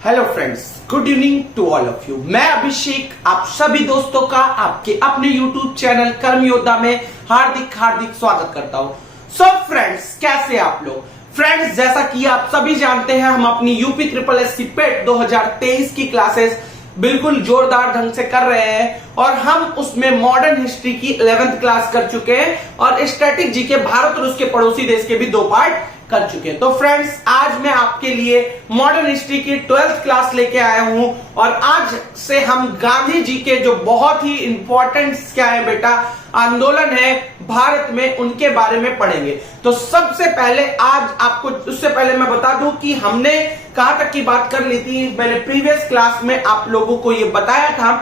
Hello friends, good evening to all of you. मैं अभिषेक आप सभी दोस्तों का आपके अपने यूट्यूब चैनल कर्म योद्धा में हार्दिक हार्दिक स्वागत करता हूं। सो फ्रेंड्स, कैसे आप लोग? फ्रेंड्स, जैसा कि आप सभी जानते हैं, हम अपनी यूपी ट्रिपल एस सी पेट 2023 की क्लासेस बिल्कुल जोरदार ढंग से कर रहे हैं और हम उसमें मॉडर्न हिस्ट्री की 11th क्लास कर चुके हैं और स्टैटिक जी के भारत और उसके पड़ोसी देश के भी 2 पार्ट कर चुके हैं। तो फ्रेंड्स, आज मैं आपके लिए मॉडर्न हिस्ट्री की 12th क्लास लेके आया हूं और आज से हम गांधी जी के जो बहुत ही इंपॉर्टेंट क्या है बेटा आंदोलन है भारत में, उनके बारे में पढ़ेंगे। तो सबसे पहले आज आपको उससे पहले मैं बता दूं कि हमने कहां तक की बात कर ली थी। मैंने प्रीवियस क्लास में आप लोगों को यह बताया था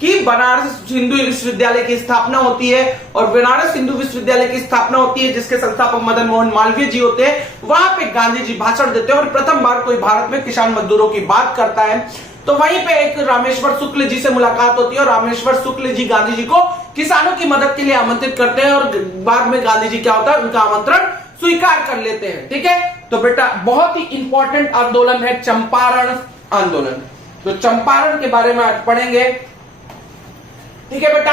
कि बनारस हिंदू विश्वविद्यालय की स्थापना होती है और बनारस हिंदू विश्वविद्यालय की स्थापना होती है जिसके संस्थापक मदन मोहन मालवीय जी होते हैं। वहां पे गांधी जी भाषण देते हैं और प्रथम बार कोई भारत में किसान मजदूरों की बात करता है। तो वहीं पे एक रामेश्वर शुक्ल जी से मुलाकात होती है और रामेश्वर शुक्ल जी गांधी जी को किसानों की मदद के लिए आमंत्रित करते हैं और बाद में गांधी जी क्या होता है, उनका आमंत्रण स्वीकार कर लेते हैं। ठीक है, तो बेटा बहुत ही इंपॉर्टेंट आंदोलन है चंपारण आंदोलन। तो चंपारण के बारे में आज पढ़ेंगे। ठीक है बेटा,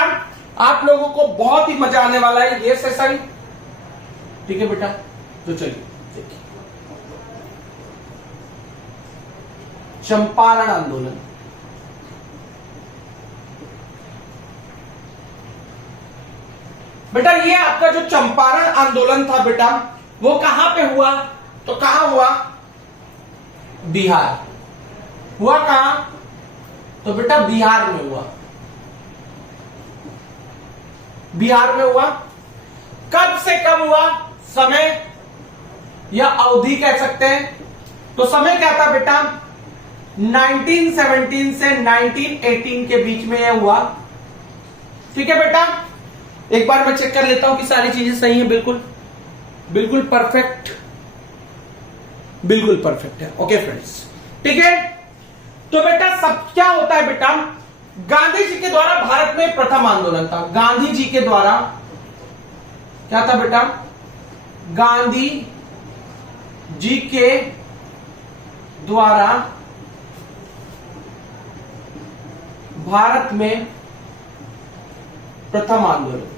आप लोगों को बहुत ही मजा आने वाला है ये सेशन। ठीक है बेटा, तो चलिए देखिए चंपारण आंदोलन। बेटा ये आपका जो चंपारण आंदोलन था बेटा, वो कहां पे हुआ? तो कहां हुआ? बिहार। हुआ कहां? तो बेटा बिहार में हुआ। बिहार में हुआ। कब से कब हुआ? समय या अवधि कह सकते हैं। तो समय क्या था बेटा? 1917 से 1918 के बीच में यह हुआ। ठीक है बेटा, एक बार मैं चेक कर लेता हूं कि सारी चीजें सही हैं। बिल्कुल बिल्कुल परफेक्ट, बिल्कुल परफेक्ट है। ओके फ्रेंड्स, ठीक है। तो बेटा सब क्या होता है बेटा, गांधी जी के द्वारा भारत में प्रथम आंदोलन था। गांधी जी के द्वारा क्या था बेटा? गांधी जी के द्वारा भारत में प्रथम आंदोलन।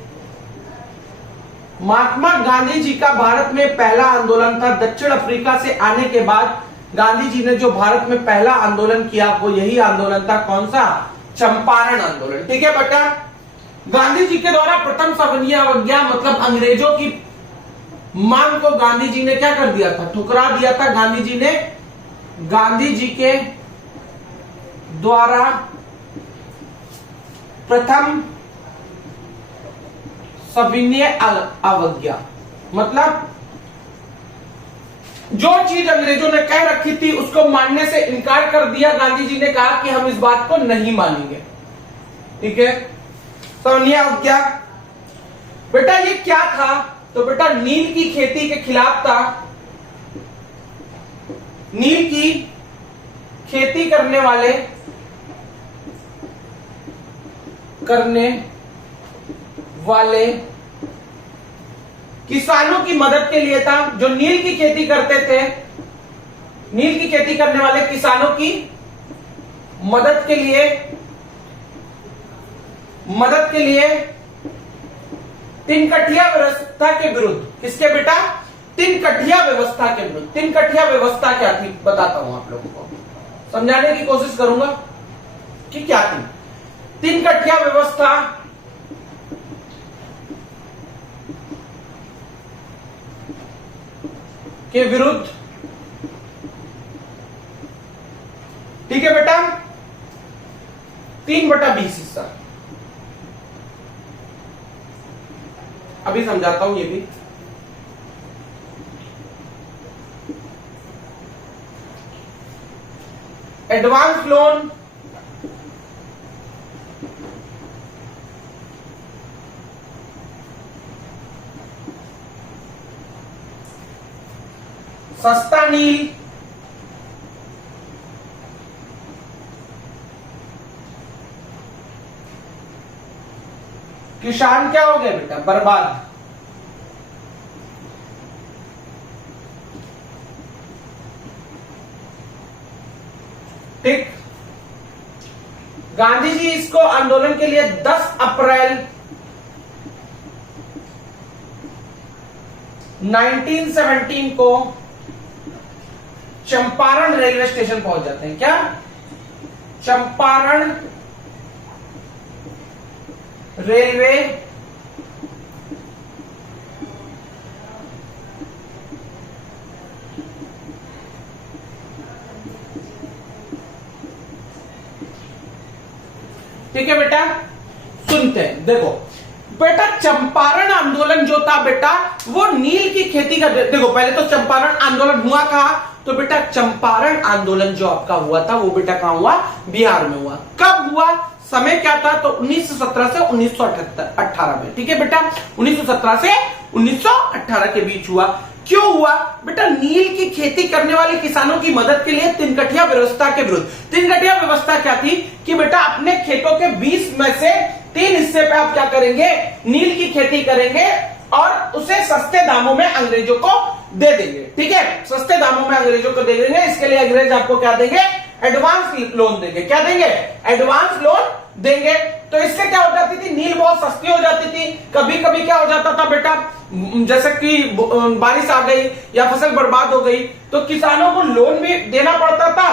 महात्मा गांधी जी का भारत में पहला आंदोलन था। दक्षिण अफ्रीका से आने के बाद गांधी जी ने जो भारत में पहला आंदोलन किया वो यही आंदोलन था। कौन सा? चंपारण आंदोलन। ठीक है बेटा, गांधी जी के द्वारा प्रथम सविनय अवज्ञा मतलब अंग्रेजों की मांग को गांधी जी ने क्या कर दिया था? ठुकरा दिया था। गांधी जी के द्वारा प्रथम सविनय अवज्ञा मतलब जो चीज अंग्रेजों ने कह रखी थी उसको मानने से इनकार कर दिया। गांधी जी ने कहा कि हम इस बात को नहीं मानेंगे। ठीक है, सविनय अवज्ञा बेटा ये क्या था? तो बेटा नील की खेती के खिलाफ था। नील की खेती करने वाले किसानों की मदद के लिए था। जो नील की खेती करते थे, नील की खेती करने वाले किसानों की मदद के लिए तिनकठिया व्यवस्था के विरुद्ध। किसके बेटा? तिनकठिया व्यवस्था के विरुद्ध। तिनकठिया व्यवस्था क्या थी बताता हूं आप लोगों को, समझाने की कोशिश करूंगा कि क्या थी तिनकठिया व्यवस्था। के विरुद्ध। ठीक है बेटा, 3/20 हिस्सा। अभी समझाता हूं ये भी। एडवांस लोन, सस्ता नील, किसान क्या हो गए बेटा? बर्बाद। ठीक। गांधी जी इसको आंदोलन के लिए 10 अप्रैल 1917 को चंपारण रेलवे स्टेशन पहुंच जाते हैं। क्या? चंपारण रेलवे ठीक है बेटा, सुनते हैं। देखो बेटा, चंपारण आंदोलन जो था बेटा, वो नील की खेती का, देखो पहले तो चंपारण आंदोलन हुआ कहा, तो बेटा चंपारण आंदोलन जो आपका हुआ था वो बेटा कहां हुआ? बिहार में हुआ। कब हुआ? समय क्या था? तो 1917 से 1918 में। ठीक है बेटा, 1917 से 1918 के बीच हुआ। क्यों हुआ बेटा? नील की खेती करने वाले किसानों की मदद के लिए तिनकठिया व्यवस्था के विरुद्ध। तिनकठिया व्यवस्था क्या थी कि बेटा अपने खेतों के 20 में से 3 हिस्से पे आप क्या करेंगे? नील की खेती करेंगे और उसे सस्ते दामों में अंग्रेजों को दे देंगे। ठीक है, सस्ते दामों में अंग्रेजों को दे देंगे। इसके लिए अंग्रेज आपको क्या देंगे? एडवांस लोन देंगे। क्या देंगे? एडवांस लोन देंगे। तो इससे क्या हो जाती थी? नील बहुत सस्ती हो जाती थी। कभी कभी क्या हो जाता था बेटा, जैसे कि बारिश आ गई या फसल बर्बाद हो गई तो किसानों को लोन भी देना पड़ता था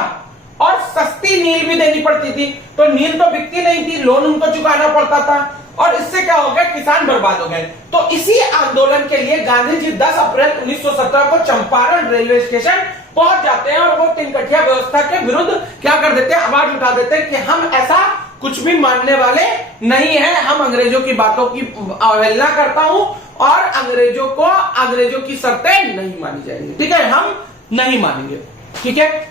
और सस्ती नील भी देनी पड़ती थी। तो नील तो बिकती नहीं थी, लोन उनको चुकाना पड़ता था और इससे क्या हो गया? किसान बर्बाद हो गए। तो इसी आंदोलन के लिए गांधी जी 10 अप्रैल 1917 को चंपारण रेलवे स्टेशन पहुंच जाते हैं और वो तिनकठिया व्यवस्था के विरुद्ध क्या कर देते हैं? आवाज उठा देते हैं कि हम ऐसा कुछ भी मानने वाले नहीं है, हम अंग्रेजों की बातों की अवहेलना करता हूं और अंग्रेजों की शर्तें नहीं मानी जाएंगी। ठीक है, हम नहीं मानेंगे। ठीक है,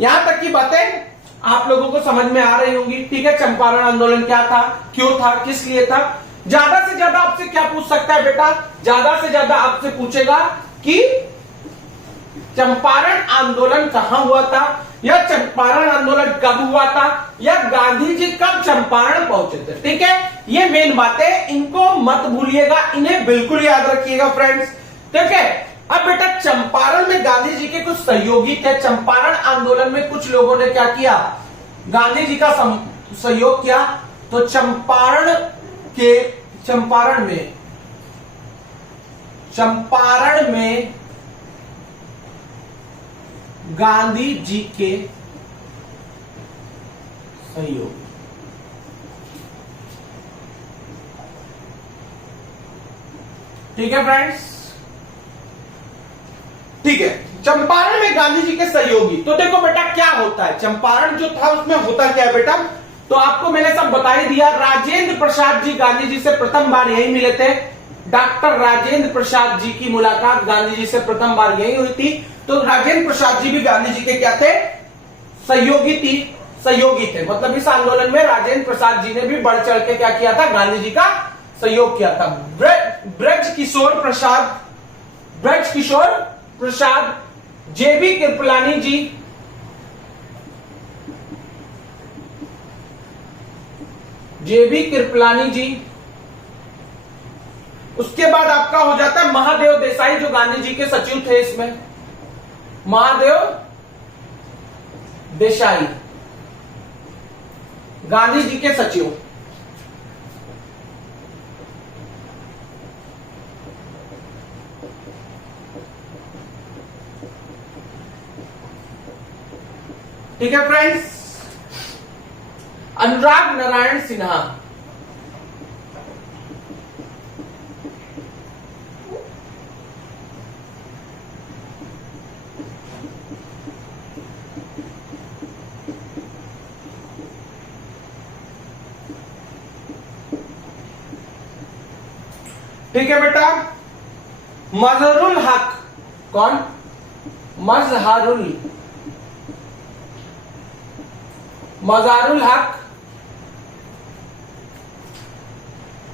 यहां तक की बातें आप लोगों को समझ में आ रही होंगी। ठीक है, चंपारण आंदोलन क्या था, क्यों था, किस लिए था। ज्यादा से ज्यादा आपसे क्या पूछ सकता है बेटा? ज्यादा से ज्यादा आपसे पूछेगा कि चंपारण आंदोलन कहां हुआ था, या चंपारण आंदोलन कब हुआ था, या गांधी जी कब चंपारण पहुंचे थे। ठीक है, ये मेन बातें, इनको मत भूलिएगा, इन्हें बिल्कुल याद रखिएगा फ्रेंड्स। ठीक है, अब बेटा चंपारण में गांधी जी के कुछ सहयोगी थे। चंपारण आंदोलन में कुछ लोगों ने क्या किया? गांधी जी का सहयोग किया। तो चंपारण में गांधी जी के सहयोग। ठीक है फ्रेंड्स, ठीक है, चंपारण में गांधी जी के सहयोगी। तो देखो बेटा क्या होता है, चंपारण जो था उसमें होता क्या है बेटा? तो आपको मैंने सब बता ही दिया। राजेंद्र प्रसाद जी गांधी जी से प्रथम बार यही मिले थे। डॉक्टर राजेंद्र प्रसाद जी की मुलाकात गांधी जी से प्रथम बार यही हुई थी। तो राजेंद्र प्रसाद जी भी गांधी जी के क्या थे? सहयोगी थे। मतलब इस आंदोलन में राजेंद्र प्रसाद जी ने भी बढ़ चढ़ के क्या किया था? गांधी जी का सहयोग किया था। ब्रज किशोर प्रसाद, जेबी कृपलानी जी, उसके बाद आपका हो जाता है महादेव देसाई जो गांधी जी के सचिव थे। इसमें महादेव देसाई गांधी जी के सचिव। ठीक है फ्रेंड्स, अनुराग नारायण सिन्हा, ठीक है बेटा। मजहरुल हक, कौन? मजारुल हक।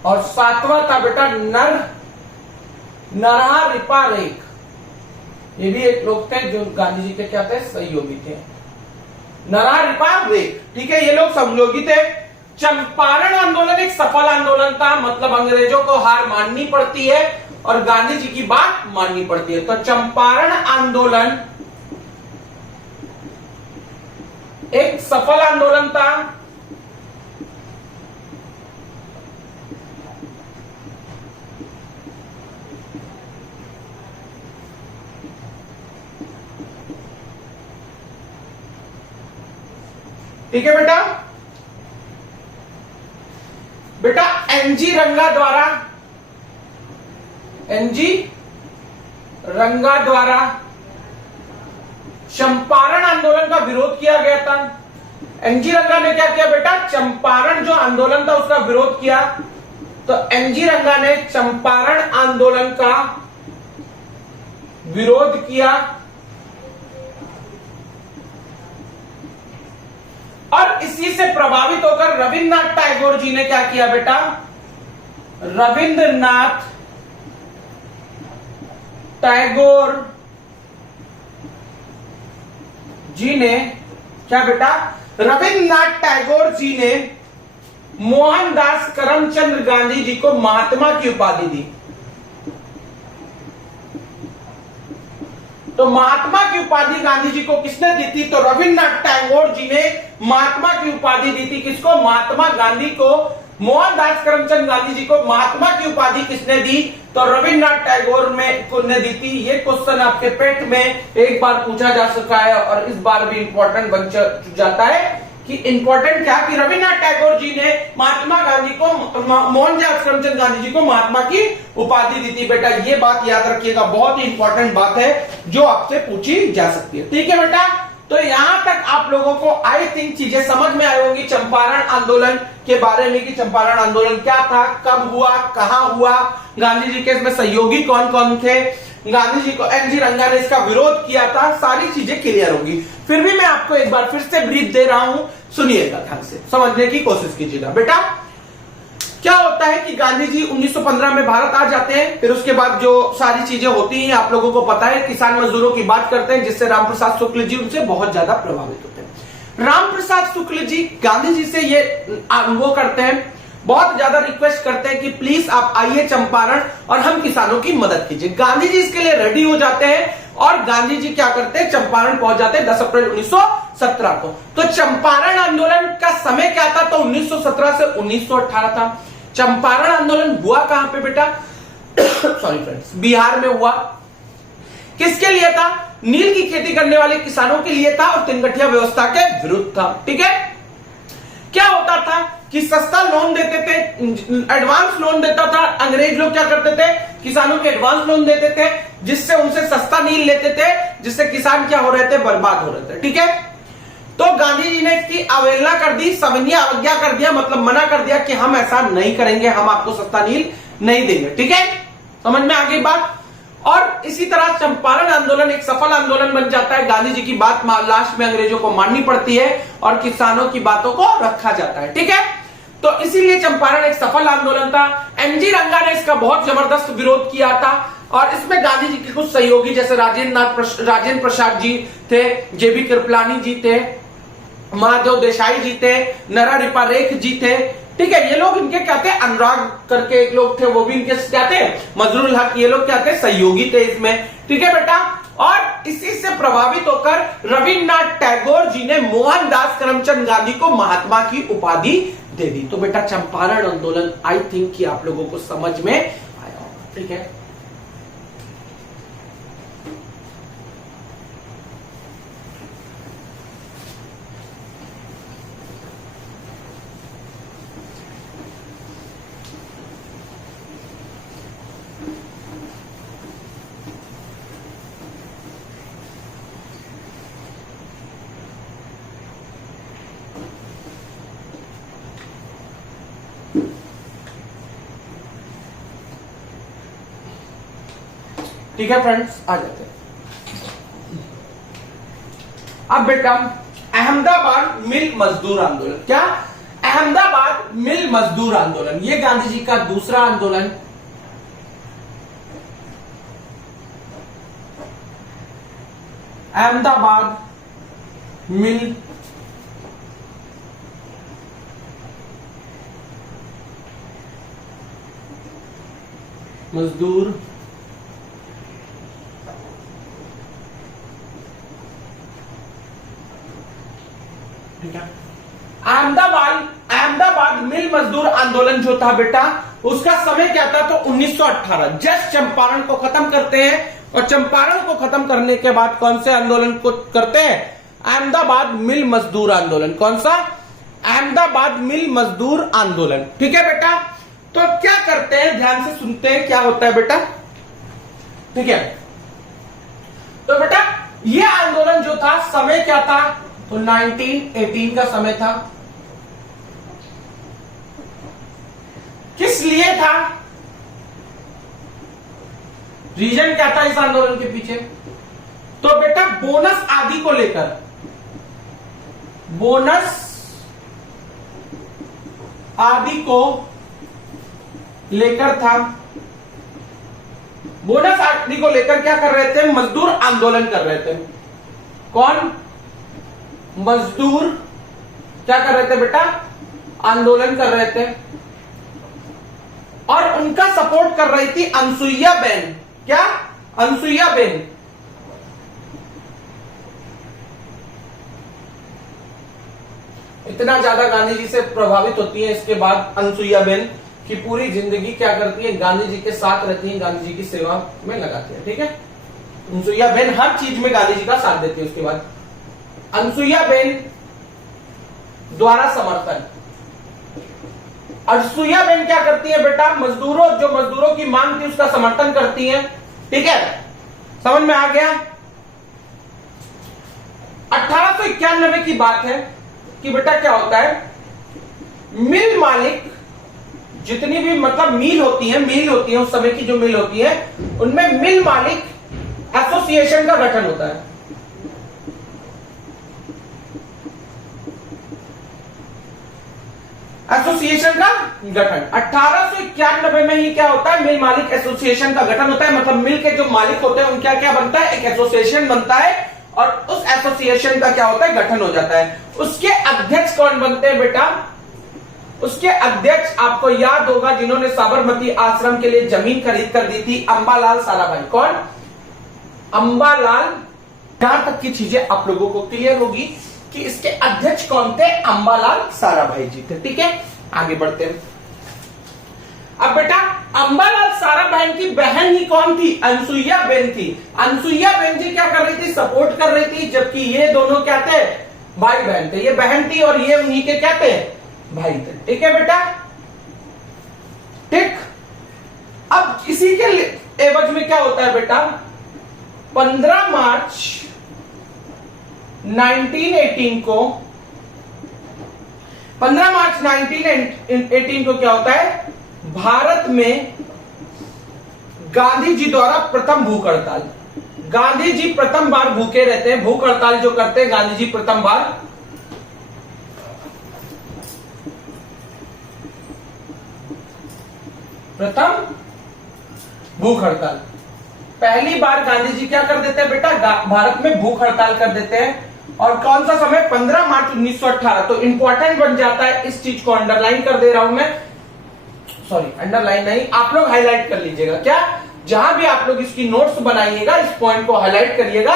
और 7वां था बेटा नरहा रिपा रेख। ये भी एक लोग थे जो गांधी जी के क्या थे? सहयोगी थे। नरहा रिपा रेख। ठीक है, ये लोग सहयोगी थे। चंपारण आंदोलन एक सफल आंदोलन था। मतलब अंग्रेजों को हार माननी पड़ती है और गांधी जी की बात माननी पड़ती है। तो चंपारण आंदोलन एक सफल आंदोलन था। ठीक है बेटा। बेटा एनजी रंगा द्वारा चंपारण आंदोलन का विरोध किया गया था। एनजी रंगा ने क्या किया बेटा? चंपारण जो आंदोलन था उसका विरोध किया। तो एनजी रंगा ने चंपारण आंदोलन का विरोध किया और इसी से प्रभावित होकर रविन्द्रनाथ टैगोर जी ने क्या किया बेटा? रविन्द्रनाथ टैगोर जी ने क्या बेटा? रविन्द्रनाथ टैगोर जी ने मोहनदास करमचंद गांधी जी को महात्मा की उपाधि दी। तो महात्मा की उपाधि गांधी जी को किसने दी थी? तो रविन्द्रनाथ टैगोर जी ने महात्मा की उपाधि दी थी। किसको? महात्मा गांधी को। मोहनदास करमचंद गांधी जी को महात्मा की उपाधि किसने दी? तो रविन्द्रनाथ टैगोर ने दी थी। ये क्वेश्चन आपके पेट में एक बार पूछा जा चुका है और इस बार भी इंपॉर्टेंट बन जाता है कि इंपॉर्टेंट क्या कि रविन्द्रनाथ टैगोर जी ने महात्मा गांधी को, मोहनदास करमचंद गांधी जी को महात्मा की उपाधि दी थी। बेटा ये बात याद रखिएगा, बहुत ही इंपॉर्टेंट बात है जो आपसे पूछी जा सकती है। ठीक है बेटा। तो यहां तक आप लोगों को आई थिंक चीजें समझ में आई होंगी चंपारण आंदोलन के बारे में कि चंपारण आंदोलन क्या था, कब हुआ, कहां हुआ, गांधी जी के इसमें सहयोगी कौन कौन थे, गांधी जी को एनजी रंगा ने इसका विरोध किया था। सारी चीजें क्लियर होगी। फिर भी मैं आपको एक बार फिर से ब्रीफ दे रहा हूं, सुनिएगा, ध्यान से समझने की कोशिश कीजिएगा। बेटा क्या होता है कि गांधी जी 1915 में भारत आ जाते हैं। फिर उसके बाद जो सारी चीजें होती हैं आप लोगों को पता है, किसान मजदूरों की बात करते हैं जिससे रामप्रसाद शुक्ल जी उनसे बहुत ज्यादा प्रभावित होते हैं। रामप्रसाद शुक्ल जी गांधी जी से ये वो करते हैं, बहुत ज्यादा रिक्वेस्ट करते हैं कि प्लीज आप आइए चंपारण और हम किसानों की मदद कीजिए। गांधी जी इसके लिए रेडी हो जाते हैं और गांधी जी क्या करते हैं? चंपारण पहुंच जाते हैं 10 अप्रैल 1917 को। तो चंपारण आंदोलन का समय क्या था? तो 1917 से 1918 था। चंपारण आंदोलन हुआ कहां पे बेटा? सॉरी फ्रेंड्स, बिहार में हुआ। किसके लिए था? नील की खेती करने वाले किसानों के लिए था और तिनगठिया व्यवस्था के विरुद्ध था। ठीक है। क्या होता था कि सस्ता लोन देते थे, एडवांस लोन देता था अंग्रेज लोग। क्या करते थे? किसानों के एडवांस लोन देते थे जिससे उनसे सस्ता नील लेते थे, जिससे किसान क्या हो रहे थे? बर्बाद हो रहे थे। ठीक है। तो गांधी जी ने इसकी अवहेलना कर दी, सविनय अवज्ञा कर दिया, मतलब मना कर दिया कि हम ऐसा नहीं करेंगे, हम आपको सस्ता नील नहीं देंगे। ठीक है, समझ में आ गई बात। और इसी तरह चंपारण आंदोलन एक सफल आंदोलन बन जाता है। गांधी जी की बात लास्ट में अंग्रेजों को माननी पड़ती है और किसानों की बातों को रखा जाता है। ठीक है। तो इसीलिए चंपारण एक सफल आंदोलन था। एनजी रंगा ने इसका बहुत जबरदस्त विरोध किया था और इसमें गांधी जी के कुछ सहयोगी जैसे राजेंद्र प्रसाद जी थे, जेबी कृपलानी जी थे, महादेव देसाई जी थे, नरा रिपारेख जी थे। ठीक है। ये लोग इनके क्या थे? अनुराग करके एक लोग थे, वो भी इनके क्या थे? मजरूल हक। ये लोग क्या थे? सहयोगी थे इसमें। ठीक है बेटा। और इसी से प्रभावित होकर रविन्द्रनाथ टैगोर जी ने मोहनदास करमचंद गांधी को महात्मा की उपाधि दे दी। तो बेटा चंपारण आंदोलन आई थिंक कि आप लोगों को समझ में आया होगा। ठीक है। ठीक है फ्रेंड्स, आ जाते हैं। अब बेटा अहमदाबाद मिल मजदूर आंदोलन। क्या? अहमदाबाद मिल मजदूर आंदोलन, ये गांधी जी का दूसरा आंदोलन। अहमदाबाद मिल मजदूर ठीक है। अहमदाबाद अहमदाबाद मिल मजदूर आंदोलन जो था बेटा, उसका समय क्या था? तो 1918। जस्ट चंपारण को खत्म करते हैं, और चंपारण को खत्म करने के बाद कौन से आंदोलन को करते हैं? अहमदाबाद मिल मजदूर आंदोलन। कौन सा? अहमदाबाद मिल मजदूर आंदोलन। ठीक है बेटा। तो क्या करते हैं, ध्यान से सुनते हैं क्या होता है बेटा। ठीक है, तो बेटा ये आंदोलन जो था, समय क्या था? तो 1918 का समय था। किस लिए था? रीजन क्या था इस आंदोलन के पीछे? तो बेटा बोनस आदि को लेकर, बोनस आदि को लेकर था। बोनस आदि को लेकर क्या कर रहे थे? मजदूर आंदोलन कर रहे थे। कौन? मजदूर क्या कर रहे थे बेटा? आंदोलन कर रहे थे। और उनका सपोर्ट कर रही थी अनसुईया बेन। क्या? अनसुईया बेन। इतना ज्यादा गांधी जी से प्रभावित होती है, इसके बाद अनसुईया बेन की पूरी जिंदगी क्या करती है? गांधी जी के साथ रहती है, गांधी जी की सेवा में लगाती है। ठीक है, अनसुईया बेन हर चीज में गांधी जी का साथ देती है। उसके बाद अनसुईया बेन द्वारा समर्थन। अनसुईया बेन क्या करती है बेटा? मजदूरों की मांग थी उसका समर्थन करती है। ठीक है, समझ में आ गया। 1891 की बात है कि बेटा क्या होता है, मिल मालिक जितनी भी मतलब मिल होती है उस समय की जो मिल होती है, उनमें मिल मालिक एसोसिएशन का गठन होता है। एसोसिएशन का गठन 1891 में ही क्या होता है? मिल मालिक एसोसिएशन का गठन होता है। मतलब मिल के जो मालिक होते हैं उनका क्या बनता है? एक एसोसिएशन बनता है, और उस एसोसिएशन का क्या होता है? गठन हो जाता है। उसके अध्यक्ष कौन बनते हैं बेटा? उसके अध्यक्ष आपको याद होगा, जिन्होंने साबरमती आश्रम के लिए जमीन खरीद कर दी थी, अंबालाल साराभाई। कौन? अंबालाल। यहां तक की चीजें आप लोगों को क्लियर होगी कि इसके अध्यक्ष कौन थे? अंबालाल साराभाई जी थे। ठीक है, आगे बढ़ते हैं। अब बेटा अंबालाल साराभाई की बहन ही कौन थी? अनसुईया बेन थी। अनसुईया बेन जी क्या कर रही थी? सपोर्ट कर रही थी, जबकि ये दोनों क्या थे? भाई बहन थे। ये बहन थी और ये उन्हीं के क्या थे? भाई थे। ठीक है बेटा, ठीक। अब इसी के एवज में क्या होता है बेटा? 15 मार्च 1918 को 15 मार्च 1918 को क्या होता है? भारत में गांधी जी द्वारा प्रथम भूख हड़ताल। गांधी जी प्रथम बार भूखे रहते हैं, भूख हड़ताल जो करते हैं गांधी जी प्रथम बार। प्रथम भूख हड़ताल, पहली बार गांधी जी क्या कर देते हैं बेटा? भारत में भूख हड़ताल कर देते हैं। और कौन सा समय? 15 मार्च 1918। तो इंपॉर्टेंट बन जाता है, इस चीज को अंडरलाइन कर दे रहा हूं मैं। सॉरी, अंडरलाइन नहीं, आप लोग हाईलाइट कर लीजिएगा। क्या? जहां भी आप लोग इसकी नोट्स बनाइएगा, इस पॉइंट को हाईलाइट करिएगा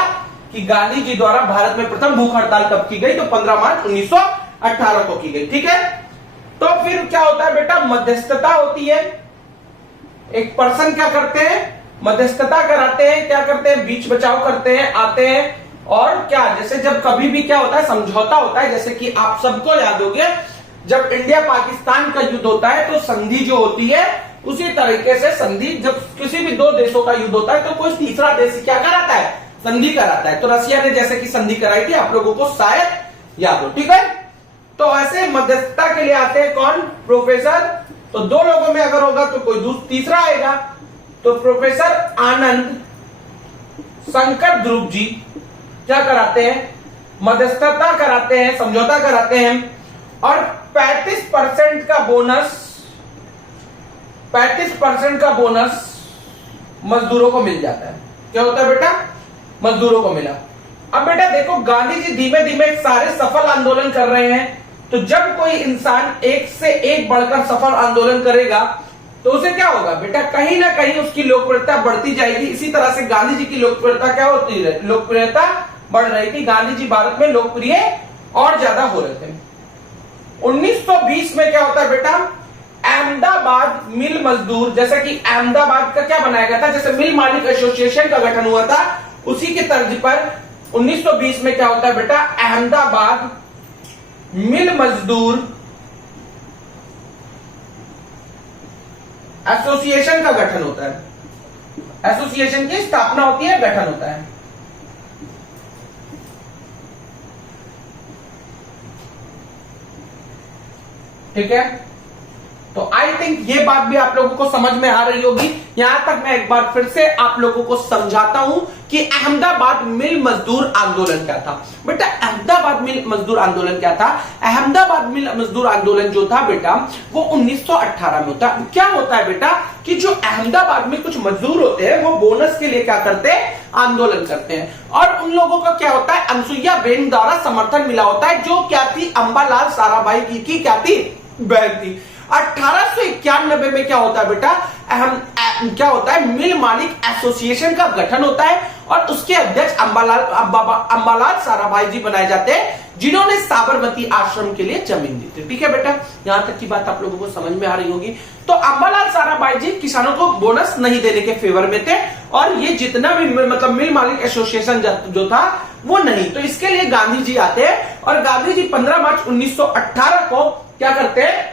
कि गांधी जी द्वारा भारत में प्रथम भूख हड़ताल कब की गई? तो 15 मार्च 1918 को की गई। ठीक है, तो फिर क्या होता है बेटा? मध्यस्थता होती है। एक पर्सन क्या करते हैं? मध्यस्थता कराते हैं। क्या करते हैं? बीच बचाव करते हैं, आते हैं। और क्या, जैसे जब कभी भी क्या होता है? समझौता होता है। जैसे कि आप सबको याद होगा, जब इंडिया पाकिस्तान का युद्ध होता है तो संधि जो होती है, उसी तरीके से संधि, जब किसी भी दो देशों का युद्ध होता है तो कोई तीसरा देश क्या कराता है? संधि कराता है। तो रसिया ने जैसे कि संधि कराई थी, आप लोगों को शायद याद हो। ठीक है, तो ऐसे मध्यस्थता के लिए आते हैं कौन? प्रोफेसर। तो दो लोगों में अगर होगा तो कोई तीसरा आएगा। तो प्रोफेसर आनंद शंकर ध्रुव जी क्या कराते हैं? मध्यस्थता कराते हैं, समझौता कराते हैं। और 35% का बोनस 35% का बोनस मजदूरों को मिल जाता है। क्या होता है बेटा? मजदूरों को मिला। अब बेटा देखो, गांधी जी धीमे धीमे सारे सफल आंदोलन कर रहे हैं। तो जब कोई इंसान एक से एक बढ़कर सफल आंदोलन करेगा तो उसे क्या होगा बेटा? कहीं ना कहीं उसकी लोकप्रियता बढ़ती जाएगी। इसी तरह से गांधी जी की लोकप्रियता क्या होती है? लोकप्रियता बढ़ रही थी। गांधी जी भारत में लोकप्रिय और ज्यादा हो रहे थे। 1920 में क्या होता है बेटा, अहमदाबाद मिल मजदूर, जैसा कि अहमदाबाद का क्या बनाया गया था, जैसे मिल मालिक एसोसिएशन का गठन हुआ था, उसी के तर्ज पर 1920 में क्या होता है बेटा, अहमदाबाद मिल मजदूर एसोसिएशन का गठन होता है। एसोसिएशन की स्थापना होती है, गठन होता है। ठीक है, तो आई थिंक ये बात भी आप लोगों को समझ में आ रही होगी। यहां तक मैं एक बार फिर से आप लोगों को समझाता हूं कि अहमदाबाद मिल मजदूर आंदोलन क्या था। बेटा अहमदाबाद मिल मजदूर आंदोलन क्या था, अहमदाबाद मिल मजदूर आंदोलन जो था बेटा वो 1918 में होता है। क्या होता है बेटा कि जो अहमदाबाद में कुछ मजदूर होते हैं वो बोनस के लिए क्या करते हैं, आंदोलन करते हैं, और उन लोगों का क्या होता है, अनसुईया बेन द्वारा समर्थन मिला होता है, जो क्या थी, अंबालाल साराभाई की क्या थी, बहन थी। 1891 में क्या होता है बेटा, क्या होता है, मिल मालिक एसोसिएशन का गठन होता है और उसके अध्यक्ष अंबालाल साराभाई जी बनाए जाते हैं, जिन्होंने साबरमती आश्रम के लिए जमीन दी थी। ठीक है बेटा, यहां तक की बात आप लोगों को समझ में आ रही होगी। तो अंबालाल साराभाई जी किसानों को बोनस नहीं देने के फेवर में थे, और ये जितना भी मतलब मिल मालिक एसोसिएशन जो था वो नहीं, तो इसके लिए गांधी जी आते हैं, और गांधी जी 15 मार्च 1918 को क्या करते हैं,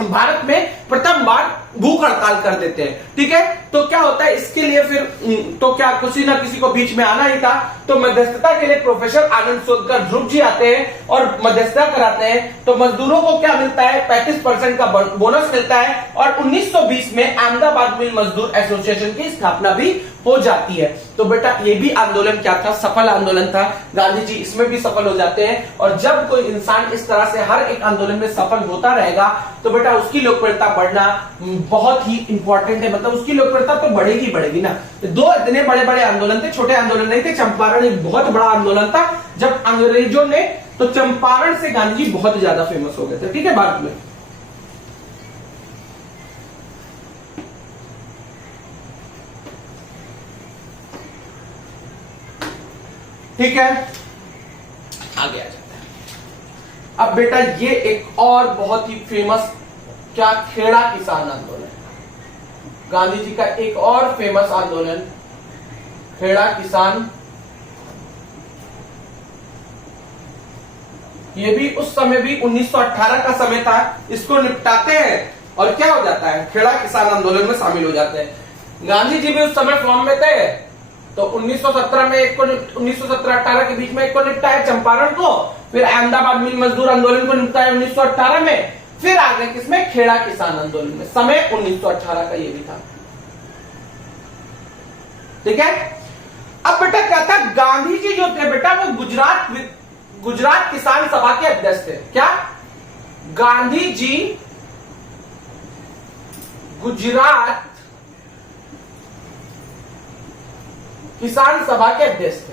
भारत में प्रथम बार भूख हड़ताल कर देते हैं। ठीक है, तो क्या होता है इसके लिए फिर तो क्या किसी ना किसी को बीच में आना ही था, तो मध्यस्थता के लिए प्रोफेसर आनंद शोधकर ध्रुव जी आते हैं और मध्यस्थता कराते हैं। तो मजदूरों को क्या मिलता है, 35% का बोनस मिलता है, और 1920 में अहमदाबाद मिल मजदूर एसोसिएशन की स्थापना भी हो जाती है। तो बेटा ये भी आंदोलन क्या था, सफल आंदोलन था। गांधी जी इसमें भी सफल हो जाते हैं, और जब कोई इंसान इस तरह से हर एक आंदोलन में सफल होता रहेगा तो बेटा उसकी लोकप्रियता बढ़ना बहुत ही इंपॉर्टेंट है, मतलब उसकी लोकप्रियता तो बढ़ेगी बढ़ेगी ना। तो दो इतने बड़े बड़े आंदोलन थे, छोटे आंदोलन नहीं थे। चंपारण एक बहुत बड़ा आंदोलन था, जब अंग्रेजों ने, तो चंपारण से गांधी जी बहुत ज्यादा फेमस हो गए थे। ठीक है, भारत में। ठीक है, आगे आ जाते हैं। अब बेटा ये एक और बहुत ही फेमस क्या, खेड़ा किसान आंदोलन, गांधी जी का एक और फेमस आंदोलन खेड़ा किसान। ये भी उस समय भी 1918 का समय था। इसको निपटाते हैं और क्या हो जाता है, खेड़ा किसान आंदोलन में शामिल हो जाते हैं। गांधी जी भी उस समय फॉर्म में थे, तो 1917 में एक को 1917-18 के बीच में एक को निपटाया चंपारण को, फिर अहमदाबाद मिल मजदूर आंदोलन को निपटाया 1918 में, फिर आगे किसमें, खेड़ा किसान आंदोलन में। समय 1918 का ये भी था। ठीक है, अब बेटा क्या था, गांधी जी जो थे बेटा वो गुजरात किसान सभा के अध्यक्ष थे। क्या, गांधी जी गुजरात किसान सभा के अध्यक्ष थे,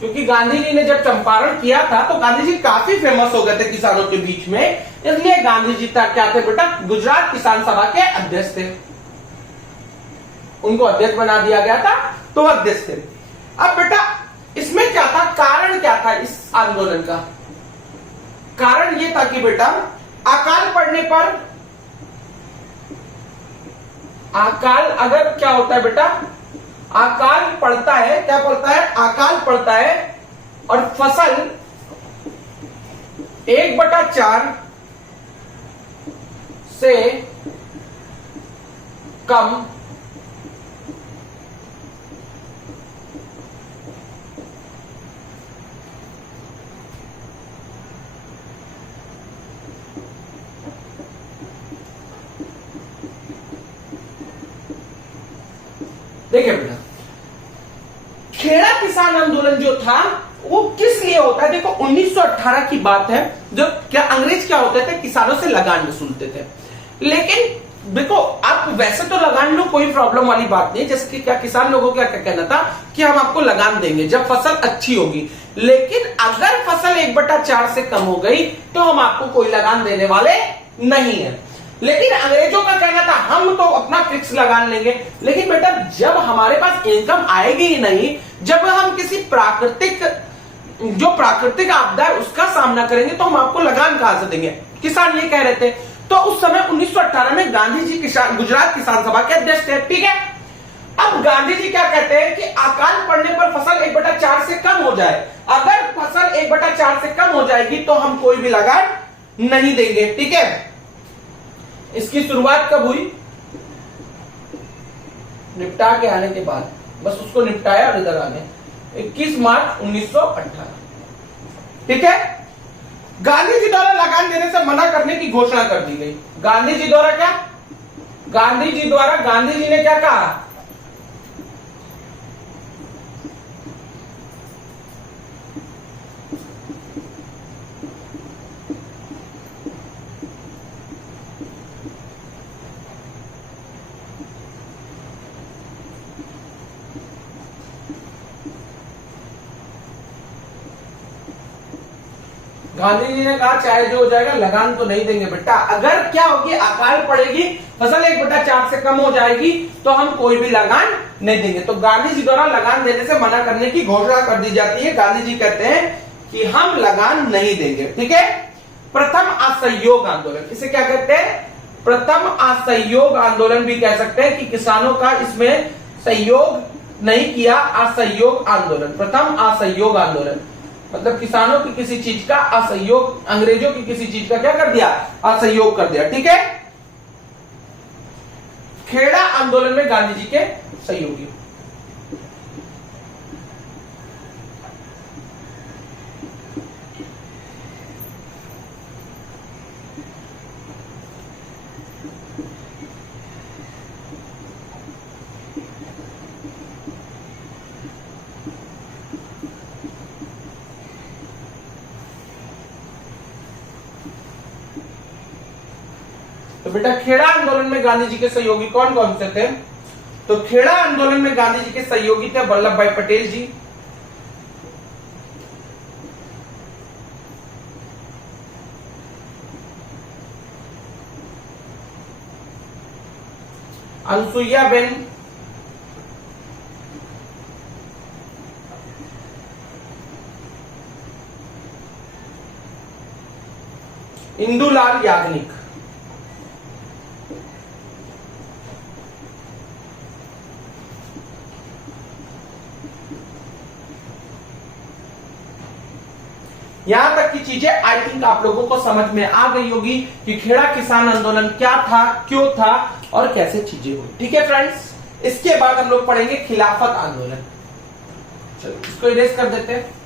क्योंकि गांधी जी ने जब चंपारण किया था तो गांधी जी काफी फेमस हो गए थे किसानों के बीच में, इसलिए गांधी जी क्या थे बेटा, गुजरात किसान सभा के अध्यक्ष थे। उनको अध्यक्ष बना दिया गया था, तो अध्यक्ष थे। अब बेटा इसमें क्या था, कारण क्या था इस आंदोलन का, कारण ये था कि बेटा अकाल पड़ने पर, अकाल अगर क्या होता है बेटा, अकाल पड़ता है, क्या पड़ता है, अकाल पड़ता है, और फसल 1/4 से कम देखिए बेटा, खेड़ा किसान आंदोलन जो था वो किस लिए होता है, देखो 1918 की बात है, जब क्या अंग्रेज क्या होते थे, किसानों से लगान वसूलते थे। लेकिन देखो आप वैसे तो लगान लो, कोई प्रॉब्लम वाली बात नहीं, जैसे कि क्या किसान लोगों का क्या कहना था कि हम आपको लगान देंगे जब फसल अच्छी होगी, लेकिन अगर फसल 1/4 से कम हो गई तो हम आपको कोई लगान देने वाले नहीं है। लेकिन अंग्रेजों का कहना था हम तो अपना फिक्स लगान लेंगे। लेकिन बेटा जब हमारे पास इनकम आएगी ही नहीं, जब हम किसी प्राकृतिक जो प्राकृतिक आपदा है उसका सामना करेंगे तो हम आपको लगान कहां से देंगे, किसान ये कह रहे थे। तो उस समय 1918 में गांधी जी गुजरात किसान सभा के अध्यक्ष थे, ठीक है। अब गांधी जी क्या कहते हैं कि अकाल पड़ने पर फसल 1/4 से कम हो जाए, अगर फसल 1/4 से कम हो जाएगी तो हम कोई भी लगान नहीं देंगे, ठीक है। इसकी शुरुआत कब हुई, निपटा के आने के बाद, बस उसको निपटाया और इधर आने 21 मार्च 1918, ठीक है। गांधी जी द्वारा लगान देने से मना करने की घोषणा कर दी गई। गांधी जी द्वारा क्या, गांधी जी ने क्या कहा, गांधी जी ने कहा चाहे जो हो जाएगा लगान तो नहीं देंगे बेटा, अगर क्या होगी अकाल पड़ेगी, फसल 1/4 से कम हो जाएगी तो हम कोई भी लगान नहीं देंगे। तो गांधी जी द्वारा लगान देने से मना करने की घोषणा कर दी जाती है। गांधी जी कहते हैं कि हम लगान नहीं देंगे, ठीक है। प्रथम असहयोग आंदोलन, इसे क्या कहते हैं, प्रथम असहयोग आंदोलन भी कह सकते हैं कि किसानों का इसमें सहयोग नहीं किया, असहयोग आंदोलन। प्रथम असहयोग आंदोलन मतलब किसानों की किसी चीज का असहयोग, अंग्रेजों की किसी चीज का क्या कर दिया, असहयोग कर दिया, ठीक है। खेड़ा आंदोलन में गांधी जी के सहयोगी, तो बेटा खेड़ा आंदोलन में गांधी जी के सहयोगी कौन कौन से थे, तो खेड़ा आंदोलन में गांधी जी के सहयोगी थे वल्लभ भाई पटेल जी, अनसुईया बेन, इंदुलाल याग्निक, यहां तक की चीजें आई थिंक आप लोगों को समझ में आ गई होगी कि खेड़ा किसान आंदोलन क्या था, क्यों था और कैसे चीजें हुई, ठीक है फ्रेंड्स। इसके बाद हम लोग पढ़ेंगे खिलाफत आंदोलन। चलो इसको इरेज कर देते हैं।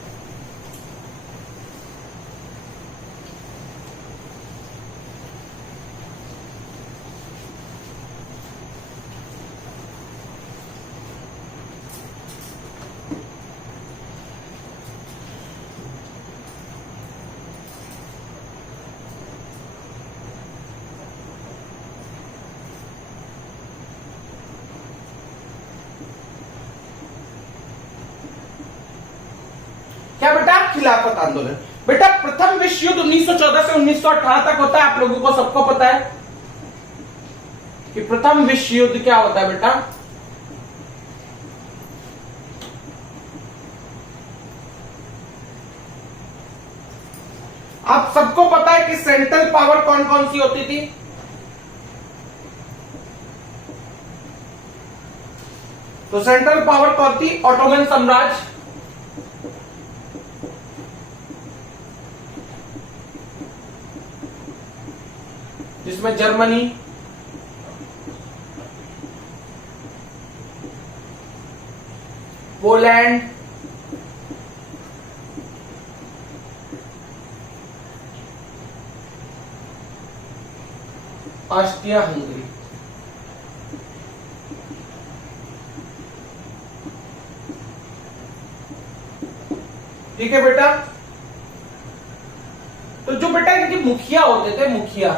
क्या बेटा, खिलाफत आंदोलन। बेटा प्रथम विश्व युद्ध 1914 से 1918 तक होता है, आप लोगों को सबको पता है कि प्रथम विश्व युद्ध क्या होता है बेटा, आप सबको पता है कि सेंट्रल पावर कौन कौन सी होती थी, तो सेंट्रल पावर कौन थी, ऑटोमन साम्राज्य, जिसमें जर्मनी, पोलैंड, ऑस्ट्रिया हंगरी, ठीक है बेटा। तो जो बेटा इनके मुखिया होते थे, मुखिया,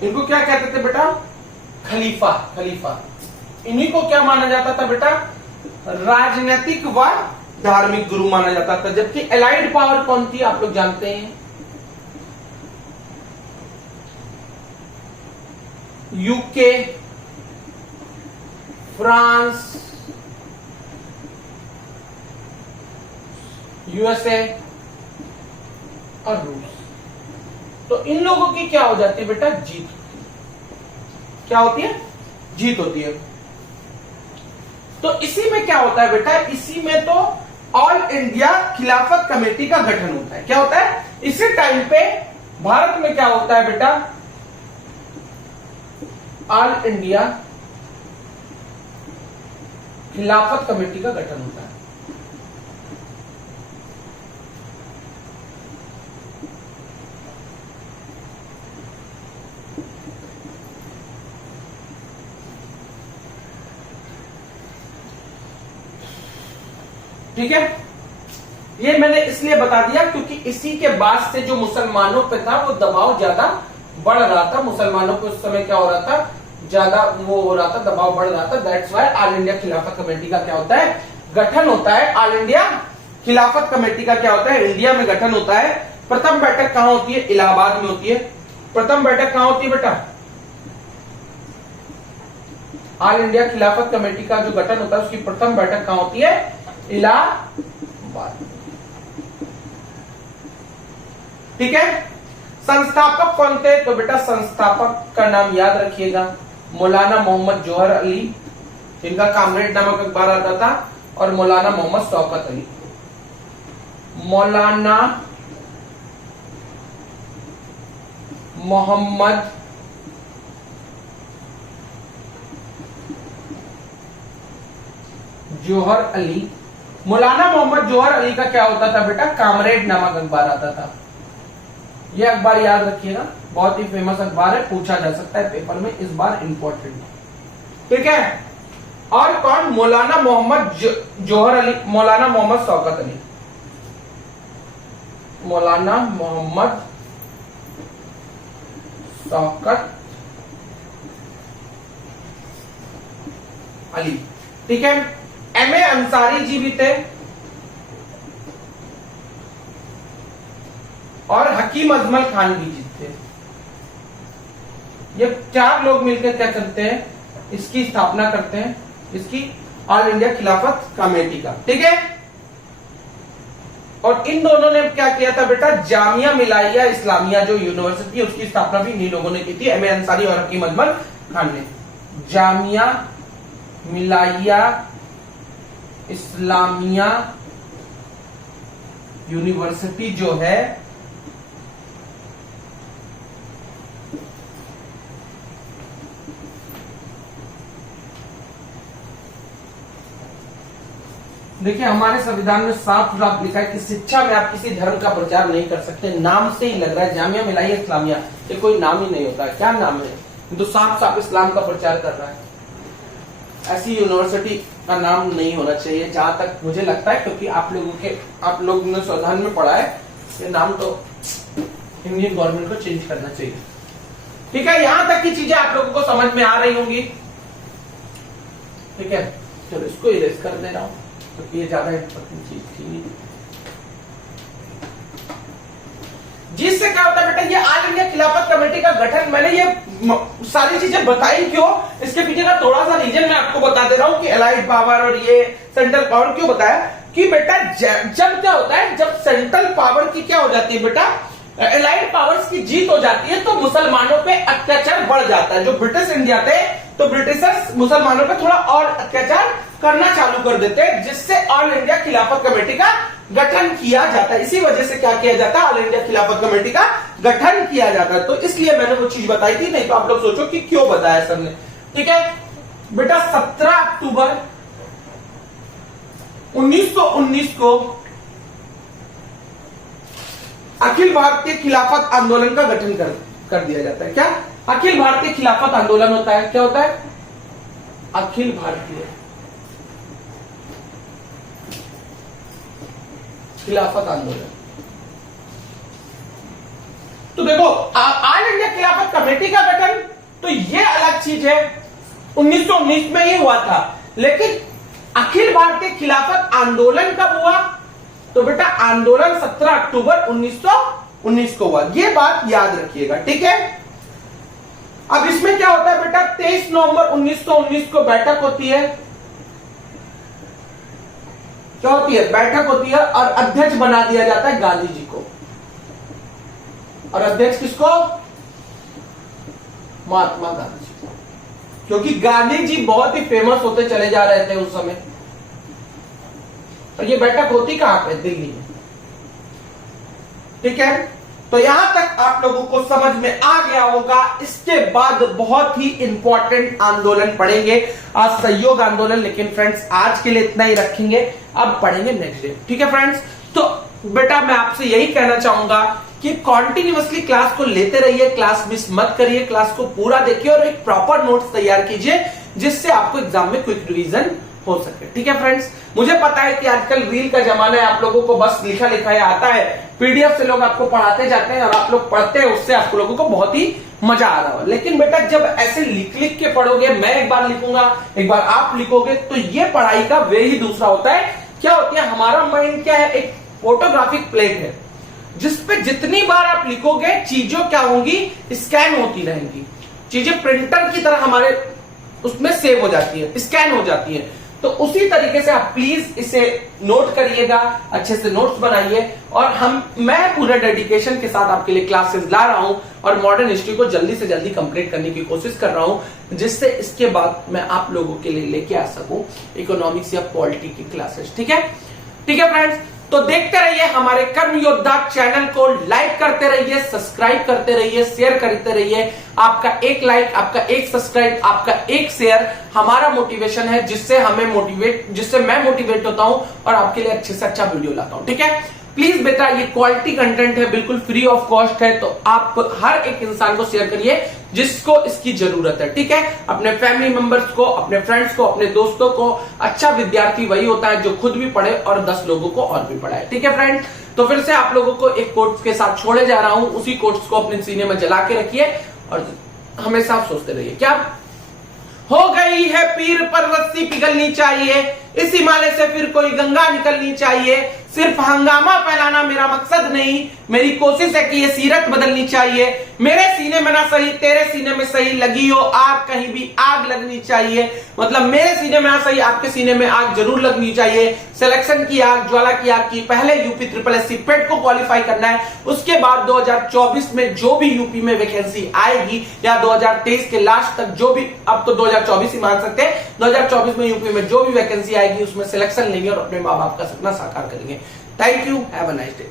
इनको क्या कहते थे बेटा, खलीफा, खलीफा। इन्हीं को क्या माना जाता था बेटा, राजनीतिक व धार्मिक गुरु माना जाता था। जबकि एलाइड पावर कौन थी आप लोग जानते हैं, यूके, फ्रांस, यूएसए और रूस। तो इन लोगों की क्या हो जाती है बेटा, जीत। क्या होती है, जीत होती है। तो इसी में क्या होता है बेटा, इसी में तो ऑल इंडिया खिलाफत कमेटी का गठन होता है। क्या होता है, इसी टाइम पे भारत में क्या होता है बेटा, ऑल इंडिया खिलाफत कमेटी का गठन होता है। ठीक है, ये मैंने इसलिए बता दिया क्योंकि इसी के बाद से जो मुसलमानों पे था वो दबाव ज्यादा बढ़ रहा था। मुसलमानों पे उस समय क्या हो रहा था, ज्यादा वो हो रहा था, दबाव बढ़ रहा था। दैट्स व्हाई ऑल इंडिया खिलाफत कमेटी का क्या होता है, गठन होता है। ऑल इंडिया खिलाफत कमेटी का क्या होता है, इंडिया में गठन होता है। प्रथम बैठक कहां होती है, इलाहाबाद में होती है। प्रथम बैठक कहां होती है बेटा, ऑल इंडिया खिलाफत कमेटी का जो गठन होता है उसकी प्रथम बैठक कहां होती है, इलाहाबाद। ठीक है, संस्थापक कौन थे, तो बेटा संस्थापक का नाम याद रखिएगा, मौलाना मोहम्मद जौहर अली, इनका कामरेड नामक अखबार आता था, और मौलाना मोहम्मद शौकत अली। मौलाना मोहम्मद जौहर अली। मौलाना मोहम्मद जौहर अली का क्या होता था बेटा, कामरेड नामक अखबार आता था। यह अखबार याद रखिएगा, बहुत ही फेमस अखबार है, पूछा जा सकता है पेपर में, इस बार इंपॉर्टेंट है। ठीक है, और कौन, मौलाना मोहम्मद जौहर अली, मौलाना मोहम्मद शौकत अली, मौलाना मोहम्मद शौकत अली। ठीक है, एमए अंसारी जी भी थे, और हकीम अजमल खान भी जी थे। ये चार लोग मिलकर क्या करते हैं, इसकी स्थापना करते हैं, इसकी ऑल इंडिया खिलाफत कमेटी का। ठीक है, और इन दोनों ने क्या किया था बेटा, जामिया मिलाइया इस्लामिया जो यूनिवर्सिटी है उसकी स्थापना भी इन्हीं लोगों ने की थी, एमए अंसारी और हकीम अजमल खान ने। जामिया मिलाइया इस्लामिया यूनिवर्सिटी जो है देखिए, हमारे संविधान में साफ साफ लिखा है कि शिक्षा में आप किसी धर्म का प्रचार नहीं कर सकते। नाम से ही लग रहा है जामिया मिलाइया इस्लामिया, ये कोई नाम ही नहीं होता है। क्या नाम है, तो साफ साफ इस्लाम का प्रचार कर रहा है। ऐसी यूनिवर्सिटी का नाम नहीं होना चाहिए जहां तक मुझे लगता है, क्योंकि आप लोगों ने संविधान में पढ़ा है, ये नाम तो इंडियन गवर्नमेंट को चेंज करना चाहिए। ठीक है, यहां तक की चीजें आप लोगों को समझ में आ रही होंगी। ठीक है, चलो इसको इरेज कर दे रहा हूं क्योंकि ये ज्यादा इंपॉर्टेंट चीज थी। जिससे क्या होता है बेटा, ये ऑल इंडिया खिलाफत कमेटी का गठन, मैंने ये सारी चीजें बताई क्यों, इसके पीछे का थोड़ा सा रीजन मैं आपको बता दे रहा हूं कि एलाइड पावर और ये सेंट्रल पावर क्यों बताया। कि बेटा जब क्या होता है, जब सेंट्रल पावर की क्या हो जाती है बेटा, एलाइड पावर्स की जीत हो जाती है, तो मुसलमानों पे अत्याचार बढ़ जाता है। जो ब्रिटिश इंडिया थे तो ब्रिटिशर्स मुसलमानों पे थोड़ा और अत्याचार करना चालू कर देते हैं, जिससे ऑल इंडिया खिलाफत कमेटी का गठन किया जाता है। इसी वजह से क्या किया जाता है, ऑल इंडिया खिलाफत कमेटी का गठन किया जाता है। तो इसलिए मैंने वो चीज बताई थी, नहीं तो आप लोग सोचो कि क्यों बताया सर ने। ठीक है बेटा, 17 अक्टूबर 1919 को अखिल भारतीय खिलाफत आंदोलन का गठन कर दिया जाता है। क्या अखिल भारतीय खिलाफत आंदोलन होता है, क्या होता है, अखिल भारतीय खिलाफत आंदोलन। तो देखो, ऑल इंडिया खिलाफत कमेटी का गठन तो ये अलग चीज है, 1919 में ही हुआ था। लेकिन अखिल भारतीय खिलाफत आंदोलन कब हुआ, तो बेटा आंदोलन 17 अक्टूबर 1919 को हुआ। ये बात याद रखिएगा। ठीक है, अब इसमें क्या होता है बेटा, 23 नवंबर 1919 को बैठक होती है। क्या होती है, बैठक होती है और अध्यक्ष बना दिया जाता है गांधी जी को। और अध्यक्ष किसको? महात्मा गांधी जी को, क्योंकि गांधी जी बहुत ही फेमस होते चले जा रहे थे उस समय। और ये बैठक होती कहां पे? दिल्ली में। ठीक है, तो यहां तक आप लोगों को समझ में आ गया होगा। इसके बाद बहुत ही इंपॉर्टेंट आंदोलन पढ़ेंगे, आज सहयोग आंदोलन, लेकिन फ्रेंड्स आज के लिए इतना ही रखेंगे, अब पढ़ेंगे नेक्स्ट डे। ठीक है फ्रेंड्स, तो बेटा मैं आपसे यही कहना चाहूंगा कि कॉन्टिन्यूअसली क्लास को लेते रहिए, क्लास मिस मत करिए, क्लास को पूरा देखिए और एक प्रॉपर नोट्स तैयार कीजिए जिससे आपको एग्जाम में क्विक रिवीजन हो सके। ठीक है फ्रेंड्स, मुझे पता है कि आजकल रील का जमाना है, आप लोगों को बस लिखा लिखाया आता है, पीडीएफ से लोग आपको पढ़ाते जाते हैं और आप लोग पढ़ते हैं, उससे आप लोगों को बहुत ही मजा आ रहा हो। लेकिन बेटा जब ऐसे लिख लिख के पढ़ोगे, मैं एक बार लिखूंगा, एक बार आप लिखोगे, तो ये पढ़ाई का वे ही दूसरा होता है। क्या होती है, हमारा माइंड क्या है, एक फोटोग्राफिक प्लेट है जिसपे जितनी बार आप लिखोगे चीजों क्या होंगी, स्कैन होती रहेंगी, चीजें प्रिंटर की तरह हमारे उसमें सेव हो जाती है, स्कैन हो जाती है। तो उसी तरीके से आप प्लीज इसे नोट करिएगा, अच्छे से नोट्स बनाइए। और मैं पूरे डेडिकेशन के साथ आपके लिए क्लासेस ला रहा हूं और मॉडर्न हिस्ट्री को जल्दी से जल्दी कंप्लीट करने की कोशिश कर रहा हूं, जिससे इसके बाद मैं आप लोगों के लिए लेके आ सकूं इकोनॉमिक्स या पॉलिटी की क्लासेस। ठीक है, ठीक है फ्रेंड्स, तो देखते रहिए हमारे कर्म योद्धा चैनल को, लाइक करते रहिए, सब्सक्राइब करते रहिए, शेयर करते रहिए। आपका एक लाइक, आपका एक सब्सक्राइब, आपका एक शेयर हमारा मोटिवेशन है, जिससे मैं मोटिवेट होता हूं और आपके लिए अच्छे से अच्छा वीडियो लाता हूं। ठीक है, प्लीज बेटा ये क्वालिटी कंटेंट है, बिल्कुल फ्री ऑफ कॉस्ट है, तो आप हर एक इंसान को शेयर करिए जिसको इसकी जरूरत है। ठीक है, अपने फैमिली मेंबर्स को, अपने फ्रेंड्स को, अपने दोस्तों को। अच्छा विद्यार्थी वही होता है जो खुद भी पढ़े और 10 लोगों को और भी पढ़ाए। ठीक है फ्रेंड्स, तो फिर से आप लोगों को एक कोट्स के साथ छोड़े जा रहा हूं, उसी कोट्स को अपने सीने में जला के रखिए और हमेशा आप सोचते रहिए, क्या हो गई है पीर पर रस्सी पिघलनी चाहिए, इस हिमालय से फिर कोई गंगा निकलनी चाहिए। सिर्फ हंगामा फैलाना मेरा मकसद नहीं, मेरी कोशिश है कि ये सीरत बदलनी चाहिए। मेरे सीने में ना सही तेरे सीने में सही, लगी हो आग कहीं भी आग लगनी चाहिए। मतलब मेरे सीने में ना सही आपके सीने में आग जरूर लगनी चाहिए। सिलेक्शन की आग, ज्वाला की आग की पहले यूपी SSSC पेट को क्वालिफाई करना है, उसके बाद 2024 में जो भी यूपी में वैकेंसी आएगी या 2023 के लास्ट तक जो भी, अब तो 2024 ही मान सकते हैं, 2024 में यूपी में जो भी वैकेंसी आएगी उसमें सिलेक्शन लेंगे और अपने माँ बाप का सपना साकार करेंगे। Thank you, have a nice day.